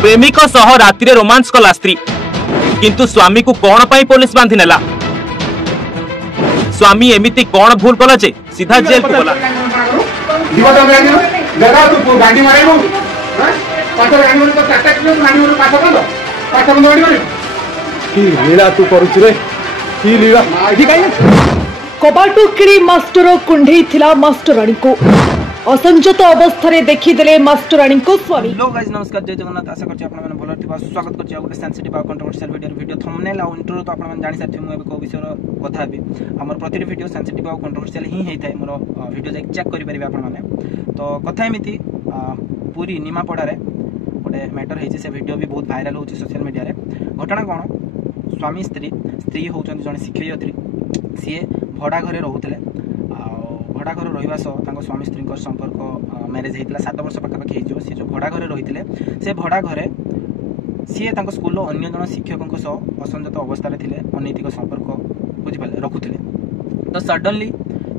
प्रेमिक सह राति रोमांस कला स्त्री किंतु स्वामी को कौन पाई पुलिस बांधि नेला। स्वामी एमिति कौन भूल कला जे सीधा जेल को गला। कबाटू किड़ी मास्टर कुंडे थिला मास्टराणी को असंजत अवस्था रे देखिदेले मास्टराणी को स्वामी। हेलो गाइस नमस्कार जय जगन्नाथ आशा करछि आपन माने भलो थिबा स्वागत करछि आ गुटे सेंसिटिव आ कंट्रोवर्शियल वीडियो थंबनेल आ इंट्रो तो आपन माने जानि साथि मु एबे को विषय कथा हेबी। हमर प्रति वीडियो सेंसिटिव आ कंट्रोवर्शियल ही हेइ थाय मोर वीडियो जे चेक करि परिबे आपन माने। तो कथा एमिति पूरी निमापड़ा रे गोटे मैटर हेछि से वीडियो भी बहुत वायरल होछि सोशल मीडिया रे। घटना कोन स्वामी स्त्री होउछन जने शिक्षयित्री सीए भड़ा घरे रहउतले भड़ा घर रहिबा सह स्वामी स्त्री संपर्क मैरिज होता 7 वर्ष पाखापाखि हो सी जो भड़ा घरे रही से भड़ा घरे सी स्कूल अन्य जन शिक्षकों सह असंजत अवस्था थे अनैतिक संपर्क बुझिपारे रखुले। तो सडनली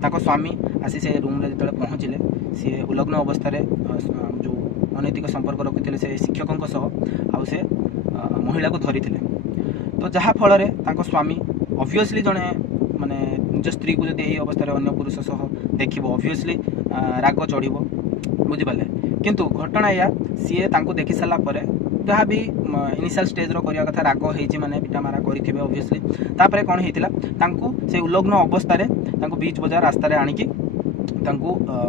स्वामी आसी से रूम रे जो पहुँचले सी उलग्न अवस्था जो अनैतिक संपर्क रखुते से शिक्षकों सह आउ से महिला को धरी। तो जहाँ फल स्वामी ऑब्वियसली जड़े माने निज स्त्री को जब यही अवस्था अन्य पुरुष सह देख ऑब्वियसली राग चढ़ बुझिपारे। किंतु घटना या सी देखी सारापर जहाँ भी इनिशियल स्टेज रो कथा राग होती माने पिटामारा करेंगे ऑब्वियसली तापर कौन होता से उलग्न अवस्था बीच बजार रास्तार आणिकी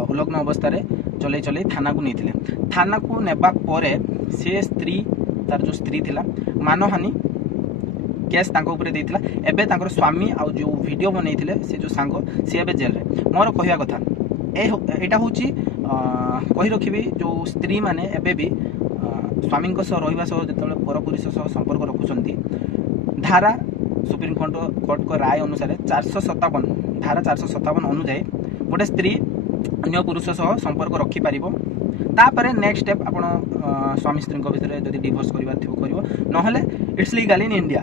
उलग्न अवस्था चल चल थाना को नहीं थाना को नेबा परे से स्त्री तार जो स्त्री थिला मानहानि केस देइथिला। एबे तांकर स्वामी आ जो वीडियो बनैथिले से जो सांग सी एबे जेल रे। मोर कहया कथा एटा होची कहि रखिबी जो स्त्री माने एबे भी स्वामी सह रहिबा सह जतले परपुरुष सह संपर्क रखुचंती धारा सुप्रीम कोर्ट को राय अनुसार 457 धारा 457 अनुसार गोटे स्त्री अन्य पुरुष सह संपर्क रखि पारिबो। तापर नेक्स्ट स्टेप आपण स्वामी स्त्री भितर जदि डिवोर्स करबार थिबो करिवो नहले इट्स लीगल इन इंडिया।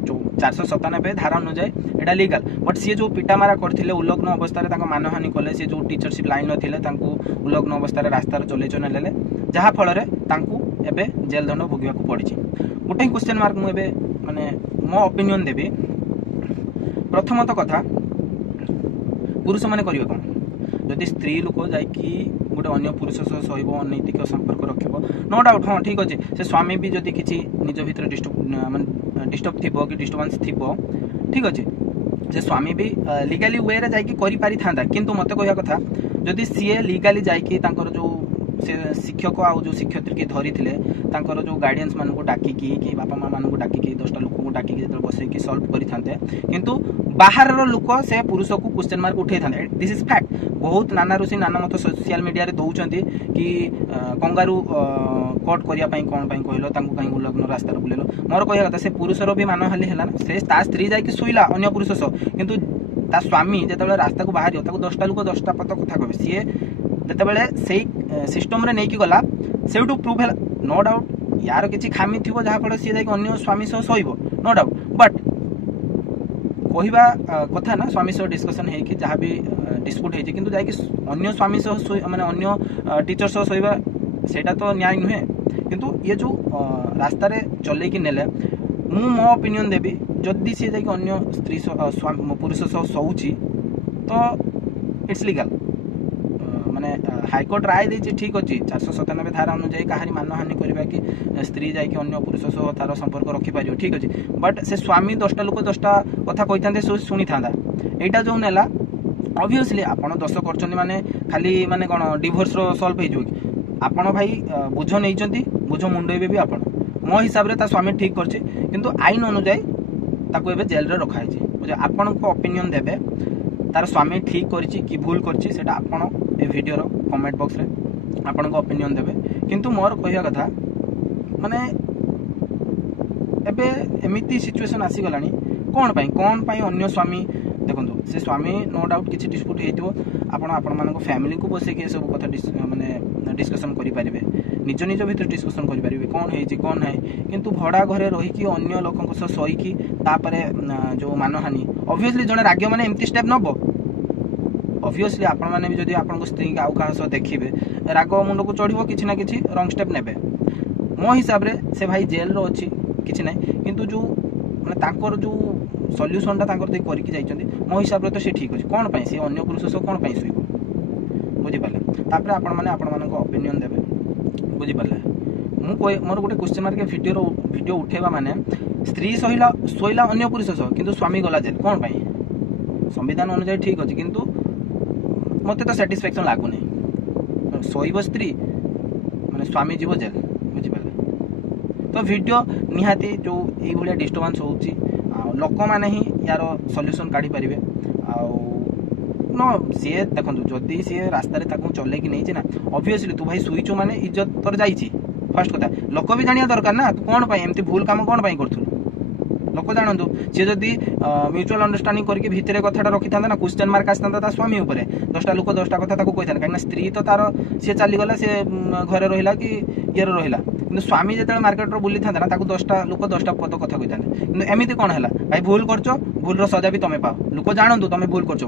जो 497 धारा अनुसार एटा लीगल बट सी जो पिटामारा करथिले उलग्न अवस्था रे मानहानि कले सी जो टीचरशिप लाइन थिले उलग्न अवस्था रास्ता चलै चले जहाँ फल एबे जेल दंड भोगिया को पड़ी। गोटे क्वेश्चन मार्क मुझे माने मो ओपिनियन देवी। प्रथमत कथा पुरुष माने करिवे कोन जदि स्त्री लोक जाइकी गोटे अन्य पुरुष सह सहिब अनैतिक संपर्क रखिबो नो डाउट हाँ ठीक अच्छे से स्वामी भी जदि किसी निज भीतर डिस्टर्ब थी कि डिस्टर्बांस थी ठीक अच्छे से स्वामी भी लीगली वे रे जाइकी करि पारि थांदा। किंतु मते कहया कथा जदि सीए लीगली जाइकी तांकर जो से शिक्षक आ जो शिक्षयित्री की धरी थिले तांकर जो गार्डियंस मान को डाकिकी कि बापा माँ मान को डाकिकी 10टा लोक को डाकिकी जब बसैकी सॉल्व करि थांते किंतु बाहर लोक से पुरुष को क्वेश्चन मार्क उठे थांते। This is fact. बहुत नाना ऋषि नाना मत सोशल मीडिया रे दउचंती कि कंगारू कोर्ट करिया पई कोन पई कहलो तांको कहीं उलग्न रास्ता रे बुलेलो। मोर कहया कथा से पुरुष रो भी मानहानि हैला से ता स्त्री जाय कि सोइला अन्य पुरुष सह किंतु ता स्वामी जेतबेले रास्ता को बाहर ताको 10टा लोक 10टा पत कथा कहबे सी जेतबेले सेही सिस्टम रे नेकी गला सेउटू प्रूफ हैला नो डाउट यार किछि खामी थिबो जहा फल सी जाय कि अन्य स्वामी सह सहिबो नो डाउट बट कहवा कथा ना स्वामी सह डिस्कशन है कि जहाँ भी डिस्प्यूट है किंतु जाकि अन्य स्वामी सह माने अन्य टीचर सह सहिबा सेटा तो न्याय नुहे। किंतु ये जो रास्ता रे चले कि नेले मु मो ओपिनियन देबी जदि सी जाकि अन्य स्त्री पुरुष सह सौची तो इट्स लीगल माने हाईकोर्ट राय देछि ठीक अच्छे 497 धारा अनुसार कहारी मानहानि करबा कि स्त्री जाकि अन्य पुरुष सह तार संपर्क रखि पारियो ठीक अच्छे बट से स्वामी 10टा लोक 10टा कथा कहिथांते सुनी थांदा एटा जो नेला ऑब्वियसली आपण दस करछन माने खाली माने कोन डिवोर्स रो सॉल्व हे जो आपण भाई बुझ नैचंती बुझ मुंडइबे भी आपण मो हिसाब रे ता स्वामी ठीक करछि किंतु आईन अनुसार ताको एबे जेल रे रखा है बुझे आपण को ओपिनियन देबे तार स्वामी ठीक करछि कि भूल करछि सेटा आपण ए वीडियो रो कमेंट बॉक्स रे आपण को ओपिनियन देबे। किंतु मोर कहया कथा माने एबे एमिति सिचुएशन आसी गलानी कोन पई अन्य स्वामी देखो से स्वामी नो डाउट किसी डिस्प्यूट हेतिबो आपण मान फैमिली को बसे के सब कथा माने डिस्कशन करि परिबे निज निज भीतर डिस्कशन करि परिबे कोन हेछि कोन नै किंतु भड़ा घरे रही कि अन्य लोकन सह सही कि तापरे जो मानहानि ऑब्वियसली जने राज्य माने एमती स्टेप नबो ऑब्वियसली आपण माने भी जदि आपण स्त्री के आउ कहां सह देखिबे राग मुंड को चढ़िबो किछि ना किछि रॉन्ग स्टेप नेबे मो हिसाब रे से भाई जेल रो अच्छी किसी ना किंतु जो माने जो सल्यूशनटा करके जाइछन्ती मो हिसाब रे तो से ठीक अछि कोन पई से अन्य पुरुष सह कोन पई सुइबो बुझि पाले तापर आपण माने आपण मानको ओपिनियन देबे बुझि पाले मु मोर गोटे क्वेश्चन मार्क वीडियो उठेबा माने स्त्री सोइला अन्य पुरुष सह किंतु स्वामी गला जेल कोन पई संविधान अनुसार ठीक अछि किंतु मते तो सैटिस्फैक्शन लागु नै सोइबो स्त्री माने स्वामी जीव जेल बुझि पाले तो वीडियो निहाती जो ए भलिया डिस्टर्बेंस होउची लोक माने ही यार सॉल्यूशन काढी परिबे आ नो सी देखो जदि सी रास्ता चल कि नहीं ना ऑब्वियसली तू भाई सुईचु माने इज्जत तोर जाइछि फर्स्ट कथा लोक भी जानिया दरकार ना तू कौन एमती भूल काम कौन करूँ लोक जानतु सी जदि म्यूचुअल अंडरस्टैंडिंग करके भितर कथा रखी था ना क्वेश्चन मार्क आसता स्वामी उपर 10टा लोक 10टा कथा कही था कहीं स्त्री तो तार सी चलीगला सी घरे रहा कि ये रहा कि स्वामी जो मार्केट बुली था ना 10टा लोक 10टा पद कथा कही था एमती कौन है भाई भूल कर भूल सजा भी तुम पाओ लोक जानतु तुम भूल कर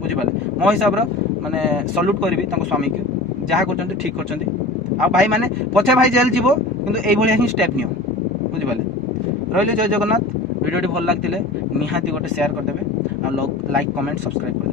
बुझिपारे मो हिसाब माने सल्यूट करी स्वामी को जहाँ कर ठीक कर भाई माने पछे भाई जेल जीवो किंतु एई भलिया ही स्टेप नियो बुझिपारे रहिले जय जगन्नाथ वीडियो भल लगे निहाती गोटे शेयर करदेवे लाइक कमेंट सब्सक्राइब कर